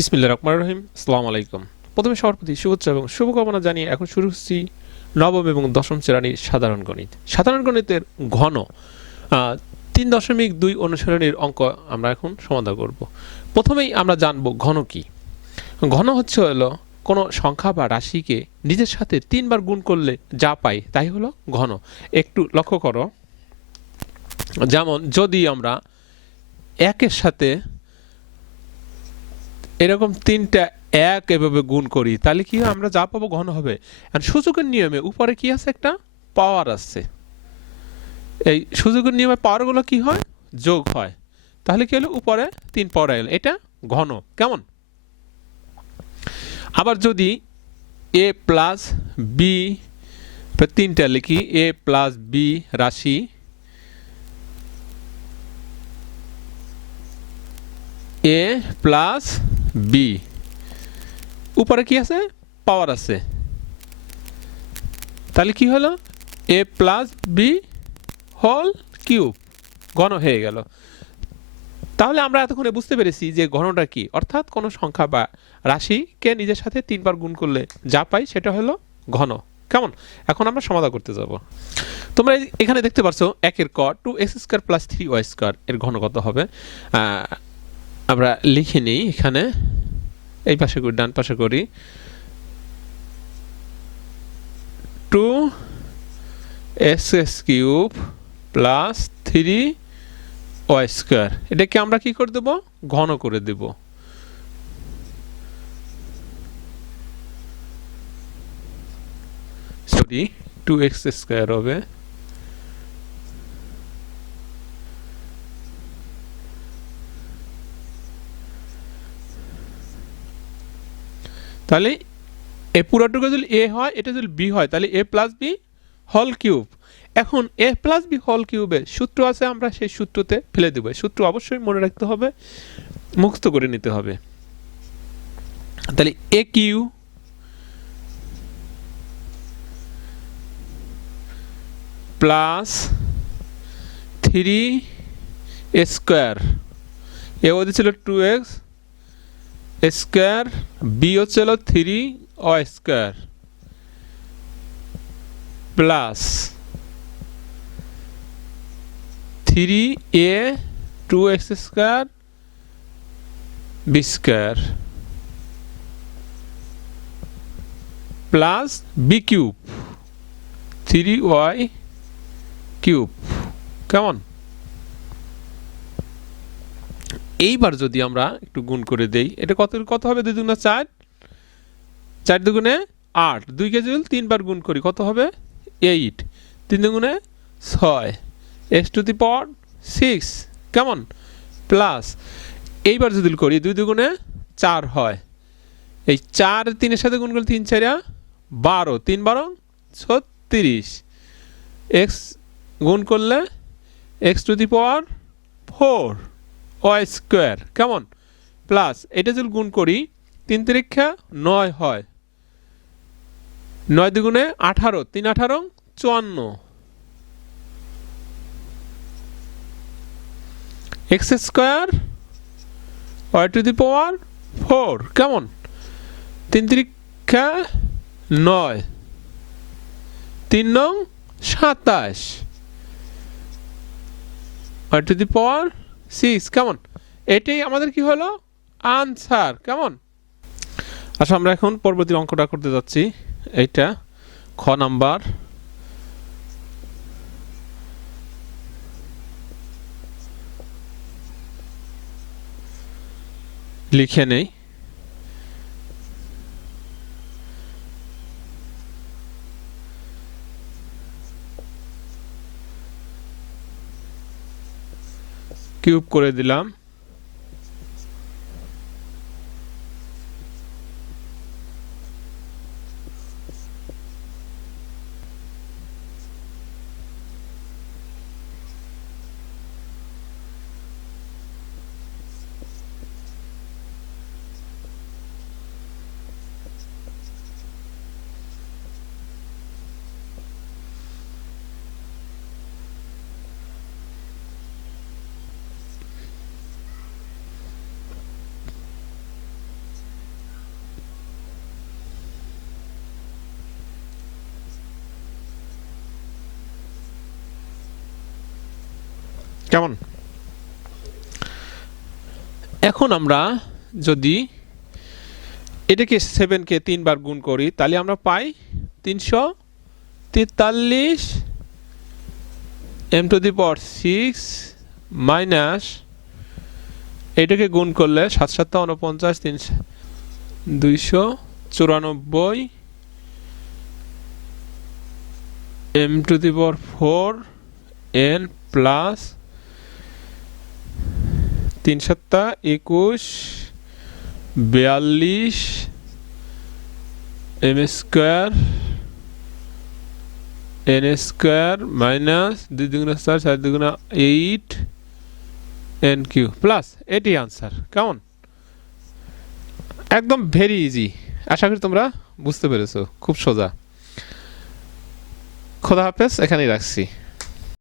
বিসমিল্লাহির রহমানির রহিম। আসসালামু আলাইকুম। প্রথমে সবার প্রতি শুভেচ্ছা এবং শুভকামনা জানিয়ে এখন শুরু করছি নবম এবং দশম শ্রেণীর সাধারণ গণিত। সাধারণ গণিতের ঘন 3.2 অনুসরণীর অঙ্ক আমরা এখন সমাধান করব। প্রথমেই আমরা জানব ঘন কি। ঘন হলো কোনো সংখ্যা বা রাশিকে নিজের সাথে 3 বার গুণ করলে যা পাই তাই হলো ঘন। একটু লক্ষ্য করো, যেমন যদি আমরা একের সাথে এরকম 3টা এক এভাবে গুণ করি তাহলে কি হয়, আমরা যা পাবো ঘন হবে। আর সূচকের নিয়মে উপরে কি আছে, একটা পাওয়ার আছে। এই সূচকের নিয়মে পাওয়ারগুলো কি হয়, যোগ হয়। তাহলে কি হলো, উপরে 3 পাওয়ার এল, এটা ঘন। কেমন? আবার যদি এ প্লাস বি 3টা লিখি, এ প্লাস বি রাশি এ প্লাস বি, উপরে কি আছে, পাওয়ার আছে। তাহলে কি হলো, এ প্লাস বি হোল কিউব, ঘন হয়ে গেল। তাহলে আমরা এতক্ষণে বুঝতে পেরেছি যে ঘনটা কি, অর্থাৎ কোনো সংখ্যা বা রাশিকে নিজের সাথে 3 বার গুণ করলে যা পাই সেটা হলো ঘন। কেমন? এখন আমরা সমাধান করতে যাব। তোমরা এখানে দেখতে পাচ্ছ একের ক 2x² + 3y² এর ঘন কত হবে। আমরা লিখে নিই, এখানে এই পাশে করি, ডান পাশে করি। 2x³ + 3y², এটাকে আমরা কি করে দেব, ঘন করে দেব। সরি, 2x² হবে। তাহলে এ পুরোটুকু যদি এ হয়, এটা যদি বি হয়, তাহলে এ প্লাস বি হোল কিউব। এখন এ প্লাস বি হোল কিউবের সূত্র আছে, আমরা সেই সূত্রতে ফেলে দেব। সূত্র অবশ্যই মনে রাখতে হবে, মুখস্থ করে নিতে হবে। তাহলে এ কিউ প্লাস 3 স্কোয়ার, এ ওদের ছিল 2x² বি হচ্ছিল 3y² plus 3a 2x² b² plus B cube 3y³ কেমন? এইবার যদি আমরা একটু গুণ করে দেই, এটা কত হবে, 2 দুগুণে 4, 4 দুগুণে 8, 2 কে যদি 3 বার গুণ করি কত হবে, 8, 3 দুগুণে 6, x⁶, কেমন? প্লাস এইবার যদি করি 2 দুগুণে 4 হয়, এই 4 3 এর সাথে গুণ করলে 3 4 12, 3 12 36, x গুণ করলে x⁴ y², কেমন? প্লাস এটা যদি গুণ করি 3 3 9 হয়, 9 দুগুণে 18, 3 18 54, x² y⁴, কেমন? 3 3 9, 3 9 27, y⁴ কেমন? এটাই আমাদের কি হলো, আনসার। কেমন? আচ্ছা, আমরা এখন পরবর্তী অঙ্কটা করতে যাচ্ছি। এইটা খ নাম্বার। লিখে নেই, কিউব করে দিলাম। কেমন? এখন আমরা যদি এটাকে 7 কে 3 বার গুণ করি তাহলে আমরা পাই 343 m to the power 6 minus এটাকে গুণ করলে 7 7 49 294 m to the power 4 n plus 3 7 21 42 m square n square minus 2 দুগুণা 4 4 দুগুণা 8 n কিউ প্লাস এটি আনসার। কেমন? একদম ভেরি ইজি। আশা করি তোমরা বুঝতে পেরেছো, খুব সোজা। খোদা হাফেজ, এখানেই রাখছি।